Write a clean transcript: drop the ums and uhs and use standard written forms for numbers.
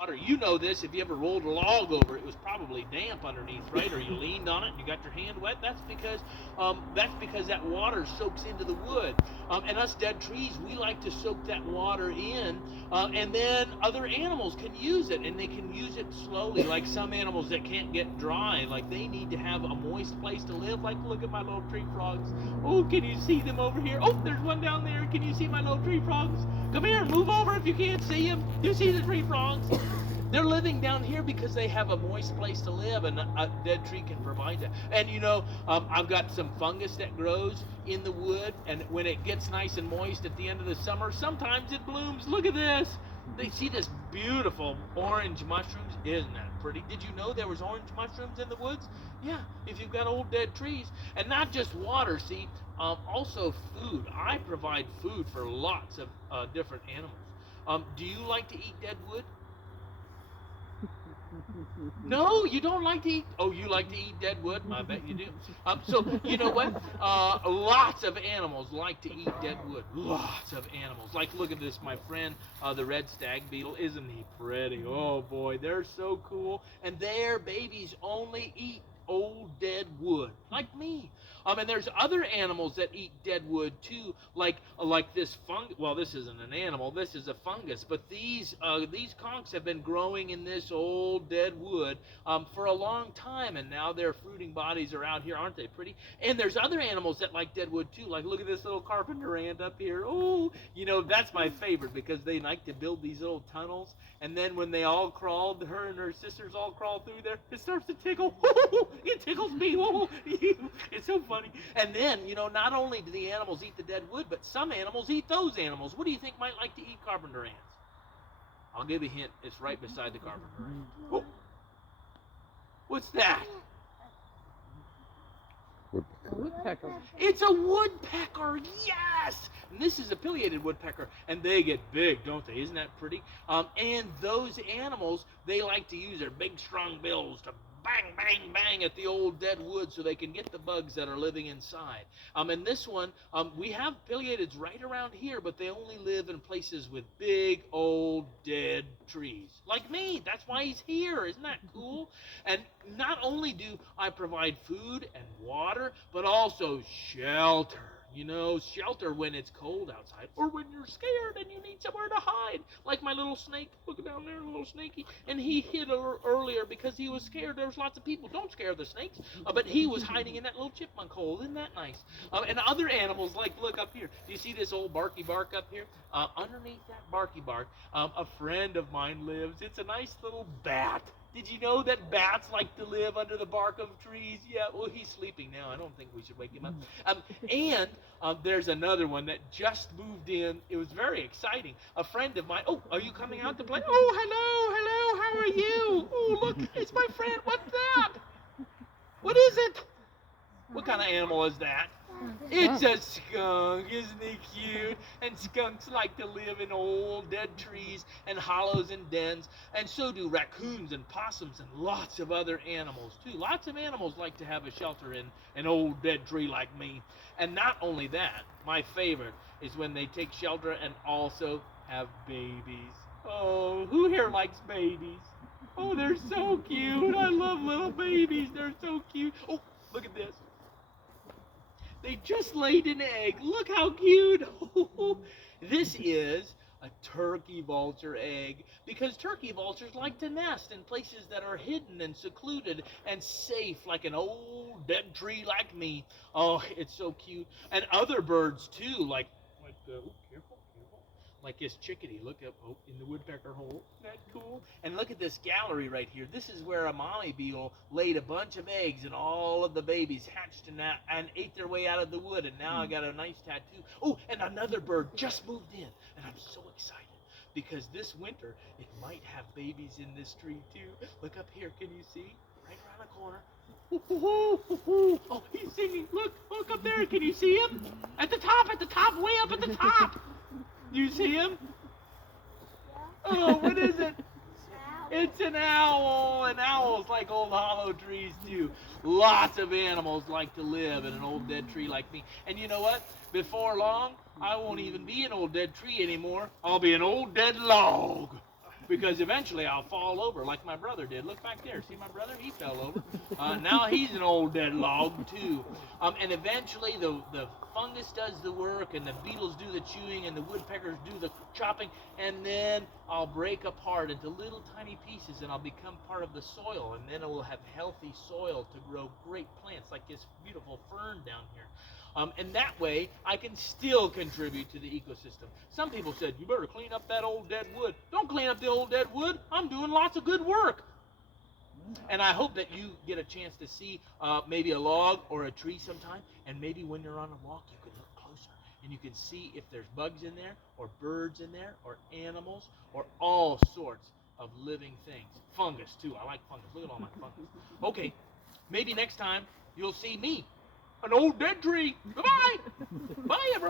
water. You know this if you ever rolled a log over. It was probably damp underneath, right? Or you leaned on it and you got your hand wet. That's because that water soaks into the wood. And us dead trees, we like to soak that water in, and then other animals can use it, and they can use it slowly. Like some animals that can't get dry, like they need to have a moist place to live. Like look at my little tree frogs. Oh, can you see them over here? Oh, there's one down there. Can you see my little tree frogs? Come here, move over if you can't see them. You see the tree frogs? They're living down here because they have a moist place to live, and a dead tree can provide that. And I've got some fungus that grows in the wood, and when it gets nice and moist at the end of the summer, sometimes it blooms. Look at this. They see this beautiful orange mushrooms. Isn't that pretty? Did you know there was orange mushrooms in the woods? Yeah, if you've got old dead trees. And not just water, see, also food. I provide food for lots of different animals. Do you like to eat dead wood? No, you don't like to eat. Oh, you like to eat dead wood? I bet you do. So you know what? Lots of animals like to eat dead wood. Lots of animals. Like look at this, my friend, the red stag beetle. Isn't he pretty? Oh boy, they're so cool. And their babies only eat old dead wood, like me. And there's other animals that eat dead wood too, like this fungus. Well, this isn't an animal. This is a fungus. But these conchs have been growing in this old dead wood for a long time, and now their fruiting bodies are out here. Aren't they pretty? And there's other animals that like dead wood too. Like look at this little carpenter ant up here. Oh, that's my favorite because they like to build these little tunnels. And then when they all crawled, her and her sisters all crawled through there, it starts to tickle. It tickles me. It's so funny. And then, not only do the animals eat the dead wood, but some animals eat those animals. What do you think might like to eat carpenter ants? I'll give you a hint. It's right beside the carpenter ant. Oh, what's that? Woodpecker. It's a woodpecker, yes! And this is a pileated woodpecker, and they get big, don't they? Isn't that pretty? And those animals, they like to use their big, strong bills to bang, bang, bang at the old dead wood so they can get the bugs that are living inside. And this one, we have pileateds right around here, but they only live in places with big, old, dead trees. Like me. That's why he's here. Isn't that cool? And not only do I provide food and water, but also shelter. Shelter when it's cold outside, or when you're scared and you need somewhere to hide. Like my little snake. Look down there, little snakey. And he hid earlier because he was scared. There was lots of people. Don't scare the snakes. But he was hiding in that little chipmunk hole. Isn't that nice? And other animals, like look up here. Do you see this old barky bark up here? Underneath that barky bark, a friend of mine lives. It's a nice little bat. Did you know that bats like to live under the bark of trees? Yeah, well, he's sleeping now. I don't think we should wake him up. And there's another one that just moved in. It was very exciting. A friend of mine. Oh, are you coming out to play? Oh, hello. How are you? Oh, look, it's my friend. What's that? What is it? What kind of animal is that? It's a skunk, isn't he cute? And skunks like to live in old dead trees and hollows and dens, and so do raccoons and possums and lots of other animals too. Lots of animals like to have a shelter in an old dead tree like me. And not only that, my favorite is when they take shelter and also have babies. Oh, who here likes babies? Oh, they're so cute. I love little babies. They're so cute. Oh, look at this. They just laid an egg. Look how cute. This is a turkey vulture egg because turkey vultures like to nest in places that are hidden and secluded and safe, like an old dead tree like me. Oh, it's so cute. And other birds too, like careful. Like this chickadee, look up, in the woodpecker hole. Isn't that cool? And look at this gallery right here. This is where a mommy beetle laid a bunch of eggs, and all of the babies hatched and ate their way out of the wood. And now I got a nice tattoo. Oh, and another bird just moved in, and I'm so excited because this winter it might have babies in this tree too. Look up here, can you see? Right around the corner. Oh, he's singing. Look up there. Can you see him? At the top, way up at the top. Do you see him? Oh, what is it? It's an owl, and owls like old hollow trees too. Lots of animals like to live in an old dead tree like me. And you know what? Before long, I won't even be an old dead tree anymore. I'll be an old dead log. because eventually I'll fall over like my brother did. Look back there. See my brother? He fell over. Now he's an old dead log too. And eventually the fungus does the work, and the beetles do the chewing, and the woodpeckers do the chopping, and then I'll break apart into little tiny pieces, and I'll become part of the soil, and then it will have healthy soil to grow great plants like this beautiful fern down here. And that way, I can still contribute to the ecosystem. Some people said, you better clean up that old dead wood. Don't clean up the old dead wood. I'm doing lots of good work. And I hope that you get a chance to see maybe a log or a tree sometime, and maybe when you're on a walk, you can look closer, and you can see if there's bugs in there, or birds in there, or animals, or all sorts of living things. Fungus, too. I like fungus. Look at all my fungus. Okay, maybe next time you'll see me, an old dead tree. Bye-bye. Bye, everybody.